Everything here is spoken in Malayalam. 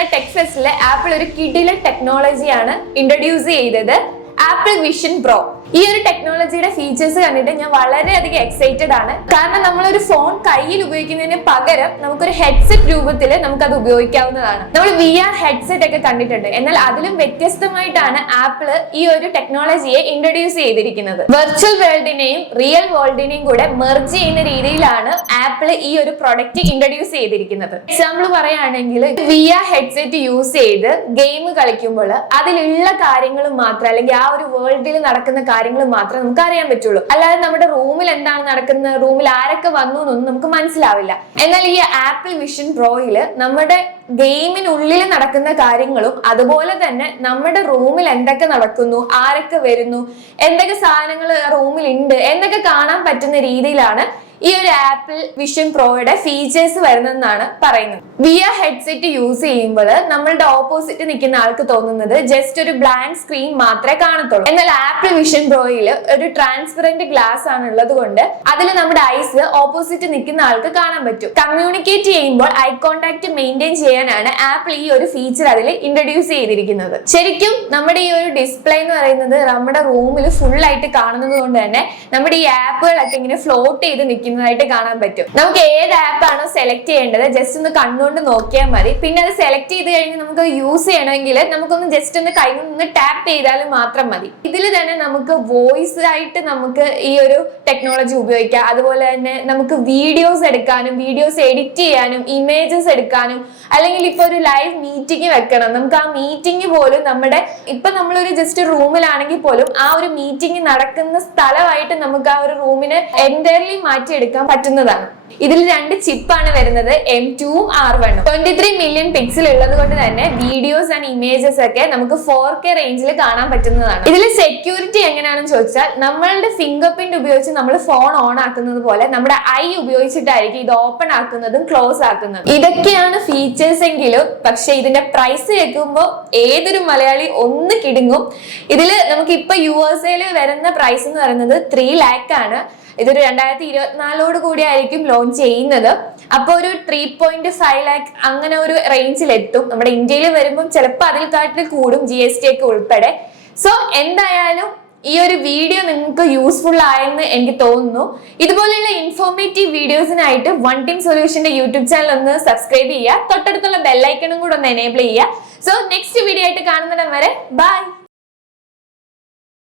നടന്ന ടെക് ഫെസ്റ്റില് ആപ്പിൾ ഒരു കിടിലൻ ടെക്നോളജിയാണ് ഇൻട്രൊഡ്യൂസ് ചെയ്തത്, ആപ്പിൾ വിഷൻ പ്രോ. ഈ ഒരു ടെക്നോളജിയുടെ ഫീച്ചേഴ്സ് കണ്ടിട്ട് ഞാൻ വളരെയധികം എക്സൈറ്റഡ് ആണ്. കാരണം നമ്മളൊരു ഫോൺ കയ്യിൽ ഉപയോഗിക്കുന്നതിന് പകരം നമുക്കൊരു ഹെഡ്സെറ്റ് രൂപത്തിൽ നമുക്കത് ഉപയോഗിക്കാവുന്നതാണ്. നമ്മൾ VR ഹെഡ്സെറ്റ് ഒക്കെ കണ്ടിട്ടുണ്ട്, എന്നാൽ അതിലും വ്യത്യസ്തമായിട്ടാണ് ആപ്പിൾ ഈ ഒരു ടെക്നോളജിയെ ഇൻട്രൊഡ്യൂസ് ചെയ്തിരിക്കുന്നത്. വെർച്വൽ വേൾഡിനെയും റിയൽ വേൾഡിനെയും കൂടെ മെർജ് ചെയ്യുന്ന രീതിയിലാണ് ആപ്പിൾ ഈ ഒരു പ്രൊഡക്റ്റ് ഇൻട്രൊഡ്യൂസ് ചെയ്തിരിക്കുന്നത്. എക്സാമ്പിൾ പറയുകയാണെങ്കിൽ VR ഹെഡ്സെറ്റ് യൂസ് ചെയ്ത് ഗെയിം കളിക്കുമ്പോൾ അതിലുള്ള കാര്യങ്ങൾ മാത്രം, അല്ലെങ്കിൽ ആ ഒരു വേൾഡിൽ നടക്കുന്ന കാര്യങ്ങൾ മാത്രമേ നമുക്ക് അറിയാൻ പറ്റുള്ളൂ. അല്ലാതെ നമ്മുടെ റൂമിൽ എന്താണ് നടക്കുന്നത്, റൂമിൽ ആരൊക്കെ വന്നു എന്നൊന്നും നമുക്ക് മനസ്സിലാവില്ല. എന്നാൽ ഈ ആപ്പിൾ വിഷൻ പ്രോയില് നമ്മുടെ ഗെയിമിനുള്ളിൽ നടക്കുന്ന കാര്യങ്ങളും അതുപോലെ തന്നെ നമ്മുടെ റൂമിൽ എന്തൊക്കെ നടക്കുന്നു, ആരൊക്കെ വരുന്നു, എന്തൊക്കെ സാധനങ്ങൾ റൂമിൽ ഉണ്ട് എന്നൊക്കെ കാണാൻ പറ്റുന്ന രീതിയിലാണ് ഈ ഒരു ആപ്പിൾ വിഷൻ പ്രോയുടെ ഫീച്ചേഴ്സ് വരുന്നതെന്നാണ് പറയുന്നത്. VR ഹെഡ്സെറ്റ് യൂസ് ചെയ്യുമ്പോൾ നമ്മളുടെ ഓപ്പോസിറ്റ് നിൽക്കുന്ന ആൾക്ക് തോന്നുന്നത് ജസ്റ്റ് ഒരു ബ്ലാങ്ക് സ്ക്രീൻ മാത്രമേ കാണത്തുള്ളൂ. എന്നാൽ ആപ്പിൾ വിഷൻ പ്രോയിൽ ഒരു ട്രാൻസ്പെറന്റ് ഗ്ലാസ് ആണ് ഉള്ളത് കൊണ്ട് അതിൽ നമ്മുടെ ഐസ് ഓപ്പോസിറ്റ് നിൽക്കുന്ന ആൾക്ക് കാണാൻ പറ്റും. കമ്മ്യൂണിക്കേറ്റ് ചെയ്യുമ്പോൾ ഐ കോണ്ടാക്ട് മെയിൻറ്റെയിൻ ചെയ്യാനാണ് ആപ്പിൾ ഈ ഒരു ഫീച്ചർ അതിൽ ഇൻട്രൊഡ്യൂസ് ചെയ്തിരിക്കുന്നത്. ശരിക്കും നമ്മുടെ ഈ ഒരു ഡിസ്പ്ലേ എന്ന് പറയുന്നത് നമ്മുടെ റൂമിൽ ഫുൾ ആയിട്ട് കാണുന്നത് കൊണ്ട് തന്നെ നമ്മുടെ ഈ ആപ്പുകളൊക്കെ ഇങ്ങനെ ഫ്ലോട്ട് ചെയ്ത് നിൽക്കുന്നതായിട്ട് കാണാൻ പറ്റും. നമുക്ക് ഏത് ആപ്പാണോ സെലക്ട് ചെയ്യേണ്ടത് ജസ്റ്റ് ഒന്ന് കണ്ണുകൊണ്ട് നോക്കിയാൽ മതി. പിന്നെ അത് സെലക്ട് ചെയ്ത് കഴിഞ്ഞ് നമുക്ക് യൂസ് ചെയ്യണമെങ്കിൽ നമുക്കൊന്ന് ജസ്റ്റ് ഒന്ന് കൈ ഒന്ന് ടാപ്പ് ചെയ്താലും മാത്രം മതി. ഇതിൽ തന്നെ നമുക്ക് വോയിസ് ആയിട്ട് നമുക്ക് ഈ ഒരു ടെക്നോളജി ഉപയോഗിക്കാം. അതുപോലെ തന്നെ നമുക്ക് വീഡിയോസ് എടുക്കാനും വീഡിയോസ് എഡിറ്റ് ചെയ്യാനും ഇമേജസ് എടുക്കാനും, അല്ലെങ്കിൽ ഇപ്പൊ ഒരു ലൈവ് മീറ്റിംഗ് വെക്കണം, നമുക്ക് ആ മീറ്റിംഗ് പോലും നമ്മുടെ ഇപ്പൊ നമ്മളൊരു ജസ്റ്റ് റൂമിലാണെങ്കിൽ പോലും ആ ഒരു മീറ്റിംഗ് നടക്കുന്ന സ്ഥലമായിട്ട് നമുക്ക് ആ ഒരു റൂമിനെ എൻറ്റയർലി മാറ്റിയെടുക്കാൻ പറ്റുന്നതാണ്. ഇതിൽ 2 ചിപ്പാണ് വരുന്നത്, M2ഉം R1ഉം. 23 മില്യൺ പിക്സൽ ഉള്ളത് കൊണ്ട് തന്നെ വീഡിയോസ് ആൻഡ് ഇമേജസ് ഒക്കെ നമുക്ക് 4K റേഞ്ചിൽ കാണാൻ പറ്റുന്നതാണ്. ഇതിൽ സെക്യൂരിറ്റി എങ്ങനെയാണെന്ന് ചോദിച്ചാൽ നമ്മളുടെ ഫിംഗർ പ്രിന്റ് ഉപയോഗിച്ച് നമ്മൾ ഫോൺ ഓൺ ആക്കുന്നത് പോലെ നമ്മുടെ ഐ ഉപയോഗിച്ചിട്ടായിരിക്കും ഇത് ഓപ്പൺ ആക്കുന്നതും ക്ലോസ് ആക്കുന്നതും. ഇതൊക്കെയാണ് ഫീച്ചേഴ്സ് എങ്കിലും പക്ഷെ ഇതിന്റെ പ്രൈസ് കേൾക്കുമ്പോൾ ഏതൊരു മലയാളി ഒന്ന് കിടുങ്ങും. ഇതിൽ നമുക്ക് ഇപ്പൊ USA വരുന്ന പ്രൈസ് എന്ന് പറയുന്നത് 3 lakh ആണ്. ഇതൊരു 2024 കൂടി ആയിരിക്കും ലോഞ്ച് ചെയ്യുന്നത്. അപ്പൊ ഒരു 3.5 lakh അങ്ങനെ ഒരു റേഞ്ചിൽ എത്തും. നമ്മുടെ ഇന്ത്യയിൽ വരുമ്പോൾ ചിലപ്പോൾ അതിൽ കാട്ടിൽ കൂടും, GST ഒക്കെ ഉൾപ്പെടെ. സോ എന്തായാലും ഈ ഒരു വീഡിയോ നിങ്ങൾക്ക് യൂസ്ഫുൾ ആയെന്ന് എനിക്ക് തോന്നുന്നു. ഇതുപോലെയുള്ള ഇൻഫോർമേറ്റീവ് വീഡിയോസിനായിട്ട് വൺ ടീം സൊല്യൂഷന്റെ യൂട്യൂബ് ചാനൽ ഒന്ന് സബ്സ്ക്രൈബ് ചെയ്യുക, തൊട്ടടുത്തുള്ള ബെല്ലൈക്കണും കൂടെ ഒന്ന് എനേബിൾ ചെയ്യുക. സോ നെക്സ്റ്റ് വീഡിയോ ആയിട്ട് കാണുന്നിടം വരെ ബൈ.